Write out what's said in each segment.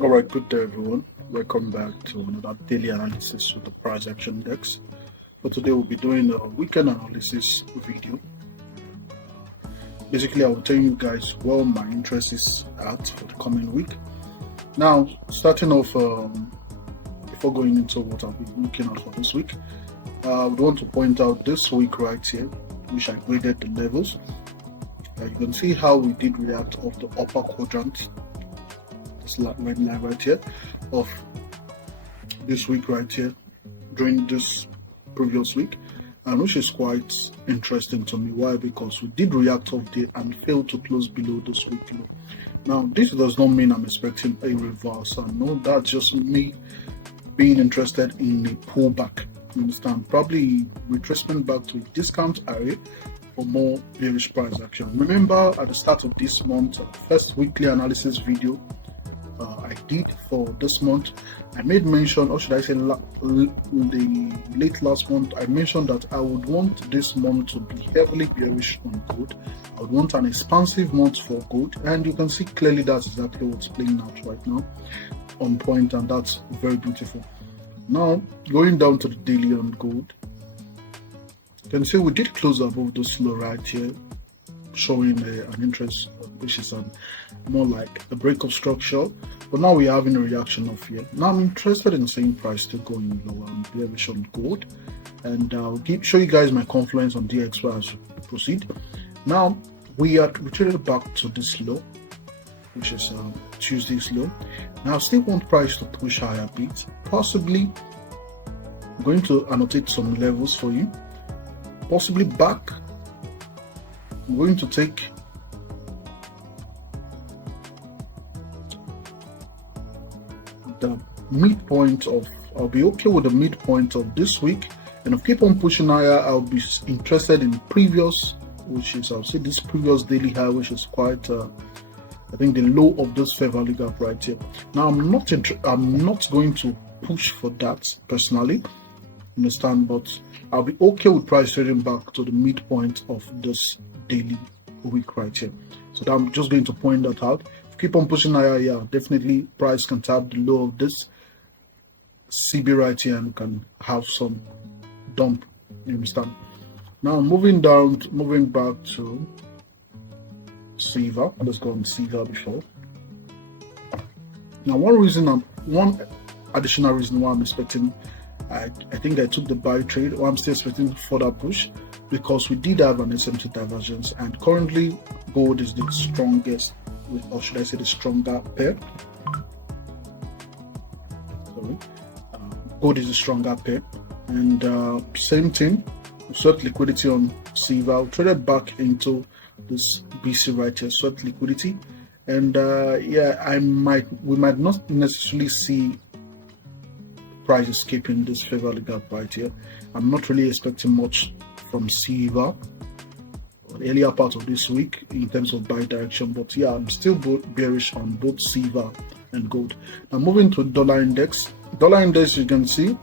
All right, good day, everyone. Welcome back to another daily analysis with the price action index. For today, we'll be doing a weekend analysis video. Basically, I will tell you guys where my interest is at for the coming week. Now, starting off, before going into what I'll be looking at for this week, I would want to point out this week right here, which I graded the levels. You can see how we did react off the upper quadrant. Red line right here of this week right here during this previous week, and which is quite interesting to me. Why? Because we did react off there and failed to close below this week low. Now, this does not mean I'm expecting a reversal. No, that's just me being interested in a pullback. You understand? Probably retracement back to a discount area for more bearish price action. Remember, at the start of this month, first weekly analysis video I did for this month, I made mention, or should I say the late last month, I mentioned that I would want this month to be heavily bearish on gold. I would want an expansive month for gold, and you can see clearly that's exactly what's playing out right now, on point, and that's very beautiful. Now, going down to the daily on gold, you can see we did close above this low right here, showing an interest, which is more like a breakup structure, but now we're having a reaction of here. Now I'm interested in seeing price still going lower and bearish on gold, and I'll show you guys my confluence on DXY as we proceed. Now we traded back to this low, which is Tuesday's low. Now I still want price to push higher a bit. Possibly I'm going to annotate some levels for you. Possibly back. I'm going to take the midpoint of, I'll be okay with the midpoint of this week, and if I keep on pushing higher, I'll be interested in previous, which is, I'll say this previous daily high, which is quite I think the low of this fair value gap right here. Now I'm not going to push for that personally, understand, but I'll be okay with price trading back to the midpoint of this daily week right here. So I'm just going to point that out. If you keep on pushing higher, yeah, definitely price can tap the low of this CB right here and can have some dump. You understand? Now moving back to silver. Let's go on silver before. Now one additional reason why I'm expecting, I think I took the buy trade, or I'm still expecting further push, because we did have an SMT divergence, and currently gold is the strongest, or should I say the stronger pair. Gold is the stronger pair, and same thing, swept liquidity on silver, traded back into this BC right here, swept liquidity, and yeah, we might not necessarily see price escaping this fair value gap right here. I'm not really expecting much from silver the earlier part of this week in terms of buy direction, but yeah, I'm still bearish on both silver and gold. Now moving to dollar index, you can see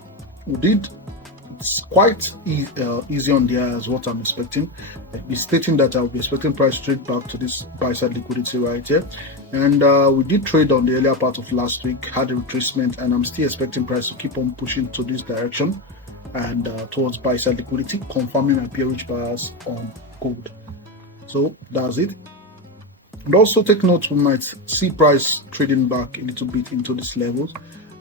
it's quite easy on the eye as what I'm expecting. I'll be stating that I'll be expecting price to trade back to this buy side liquidity right here, and we did trade on the earlier part of last week, had a retracement, and I'm still expecting price to keep on pushing to this direction and towards buy side liquidity, confirming my bearish bias on gold. So that's it. And also take note, we might see price trading back a little bit into these levels.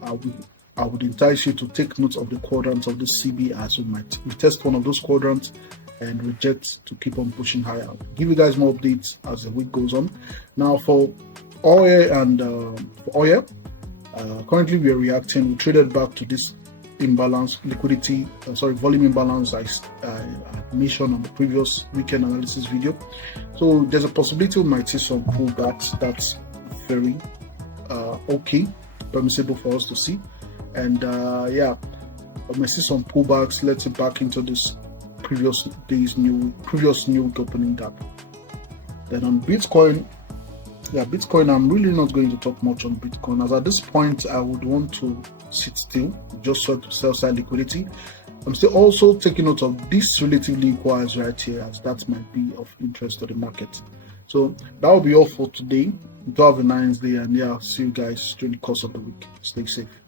I would entice you to take note of the quadrants of the CB, as we might retest one of those quadrants and reject to keep on pushing higher. I'll give you guys more updates as the week goes on. Now for oil and currently we are reacting. We traded back to this imbalance, volume imbalance I mentioned on the previous weekend analysis video. So there's a possibility we might see some pullbacks. That's very okay, permissible for us to see. And yeah, I might see some pullbacks. Let's get back into this previous new week opening gap. Then on Bitcoin, I'm really not going to talk much on Bitcoin, as at this point I would want to sit still, just sort of sell side liquidity. I'm still also taking note of this relatively equal right here, as that might be of interest to the market. So that will be all for today. Do have a nice day, and yeah, see you guys during the course of the week. Stay safe.